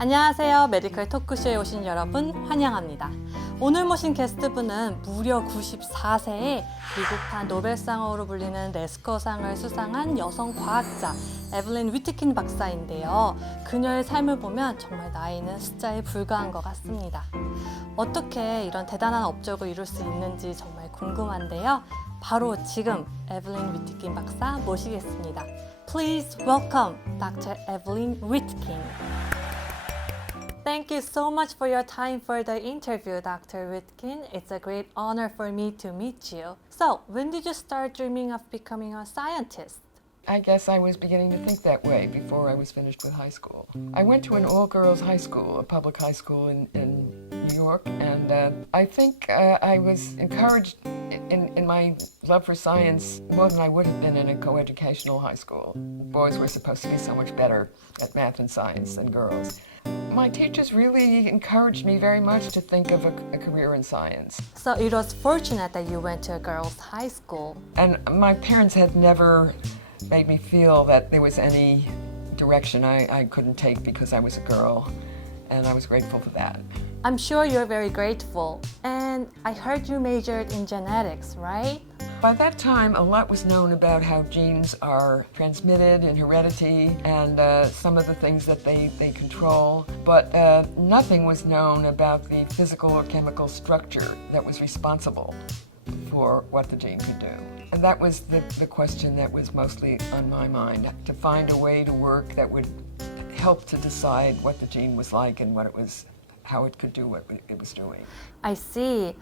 안녕하세요. 메디컬 토크쇼에 오신 여러분 환영합니다. 오늘 모신 게스트분은 무려 94세에 미국판 노벨상으로 불리는 레스커상을 수상한 여성 과학자 에블린 위트킨 박사인데요. 그녀의 삶을 보면 정말 나이는 숫자에 불과한 것 같습니다. 어떻게 이런 대단한 업적을 이룰 수 있는지 정말 궁금한데요. 바로 지금 에블린 위트킨 박사 모시겠습니다. Please welcome Dr. Evelyn Witkin. Thank you so much for your time for the interview, Dr. Witkin. It's a great honor for me to meet you. So, when did you start dreaming of becoming a scientist? I guess I was beginning to think that way before I was finished with high school. I went to an all-girls high school, a public high school in New York, and I think I was encouraged in my love for science more than I would have been in a coeducational high school. Boys were supposed to be so much better at math and science than girls. My teachers really encouraged me very much to think of a career in science. So it was fortunate that you went to a girls' high school. And my parents had never made me feel that there was any direction I couldn't take because I was a girl, and I was grateful for that. I'm sure you're very grateful. And I heard you majored in genetics, right? By that time, a lot was known about how genes are transmitted in heredity and some of the things that they control, but nothing was known about the physical or chemical structure that was responsible for what the gene could do. And that was the question that was mostly on my mind, to find a way to work that would help to decide what the gene was like and what it was, how it could do what it was doing. I see.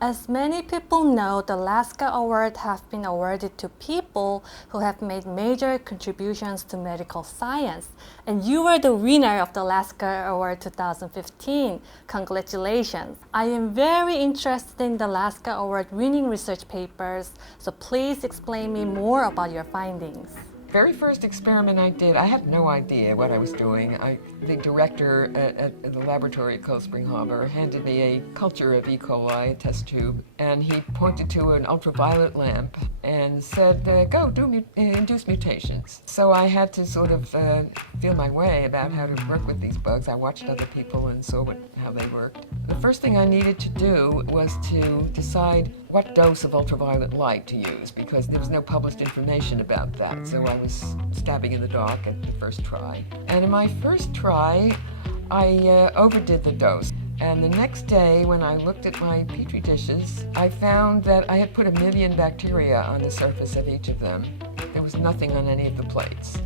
As many people know, the Lasker Award have been awarded to people who have made major contributions to medical science. And you were the winner of the Lasker Award 2015. Congratulations. I am very interested in the Lasker Award winning research papers, so please explain me more about your findings. Very first experiment I did, I had no idea what I was doing. The director at the laboratory at Cold Spring Harbor handed me a culture of E. coli, a test tube, and he pointed to an ultraviolet lamp and said, go do induce mutations. So I had to sort of feel my way about how to work with these bugs. I watched other people and saw how they worked. The first thing I needed to do was to decide what dose of ultraviolet light to use, because there was no published information about that. So I was stabbing in the dark at the first try. And in my first try, I overdid the dose. And the next day, when I looked at my petri dishes, I found that I had put 1 million bacteria on the surface of each of them. There was nothing on any of the plates,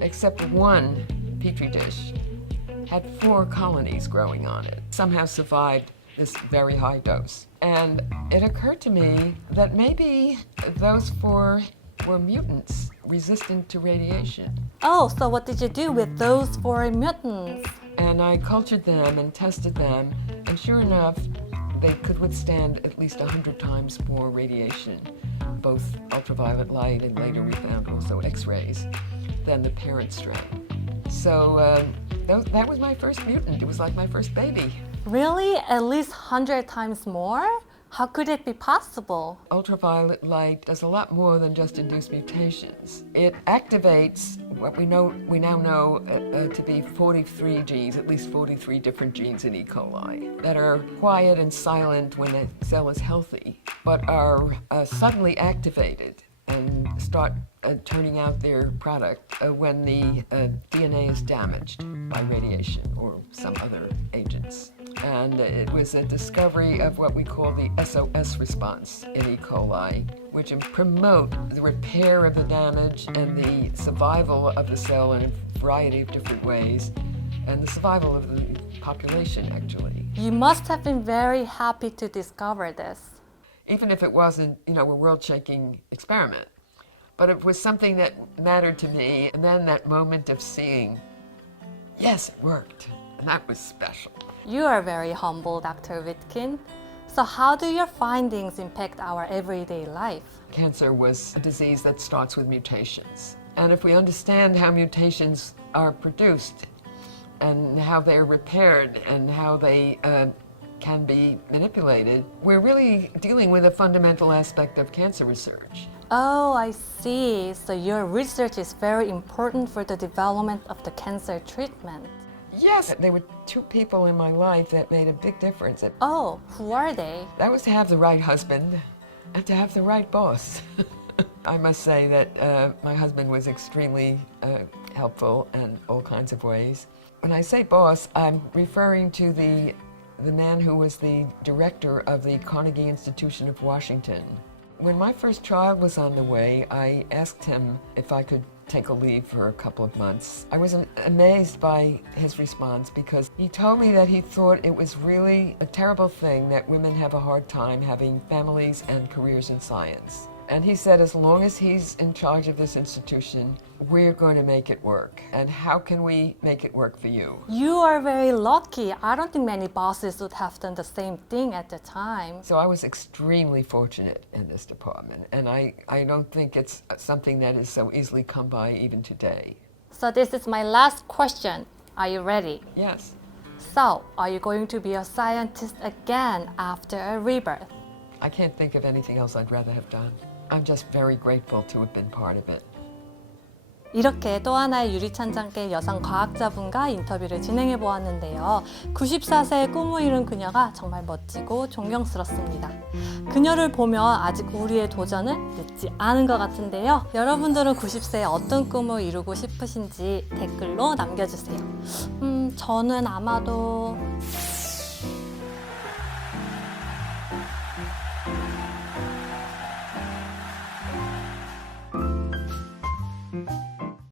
except one petri dish had 4 colonies growing on it, somehow survived this very high dose. And it occurred to me that maybe those 4 were mutants resistant to radiation. Oh, so what did you do with those 4 mutants? And I cultured them and tested them, and sure enough, they could withstand at least 100 times more radiation, both ultraviolet light and later we found also X-rays, than the parent strain. So that was my first mutant. It was like my first baby. Really? At least 100 times more? How could it be possible? Ultraviolet light does a lot more than just induce mutations. It activates what we now know to be 43 genes, at least 43 different genes in E. coli, that are quiet and silent when a cell is healthy, but are suddenly activated and start turning out their product when the DNA is damaged by radiation or some other agents. And it was a discovery of what we call the SOS response in E. coli, which promote the repair of the damage and the survival of the cell in a variety of different ways, and the survival of the population, actually. You must have been very happy to discover this. Even if it wasn't, a world-shaking experiment. But it was something that mattered to me, and then that moment of seeing, yes, it worked, and that was special. You are very humble, Dr. Witkin. So how do your findings impact our everyday life? Cancer was a disease that starts with mutations. And if we understand how mutations are produced and how they're repaired and how they can be manipulated, we're really dealing with a fundamental aspect of cancer research. Oh, I see. So your research is very important for the development of the cancer treatment. Yes, there were two people in my life that made a big difference. Oh, who are they? That was to have the right husband and to have the right boss. I must say that my husband was extremely helpful in all kinds of ways. When I say boss, I'm referring to the man who was the director of the Carnegie Institution of Washington. When my first trial was on the way, I asked him if I could take a leave for a couple of months. I was amazed by his response because he told me that he thought it was really a terrible thing that women have a hard time having families and careers in science. And he said as long as he's in charge of this institution, we're going to make it work. And how can we make it work for you? You are very lucky. I don't think many bosses would have done the same thing at the time. So I was extremely fortunate in this department. And I don't think it's something that is so easily come by even today. So this is my last question. Are you ready? Yes. So, are you going to be a scientist again after a rebirth? I can't think of anything else I'd rather have done. I'm just very grateful to have been part of it. 이렇게 또 하나의 유리천장계 여성 과학자분과 인터뷰를 진행해 보았는데요. 94세의 꿈을 이룬 그녀가 정말 멋지고 존경스럽습니다. 그녀를 보면 아직 우리의 도전은 늦지 않은 것 같은데요. 여러분들은 90세에 어떤 꿈을 이루고 싶으신지 댓글로 남겨주세요. 저는 아마도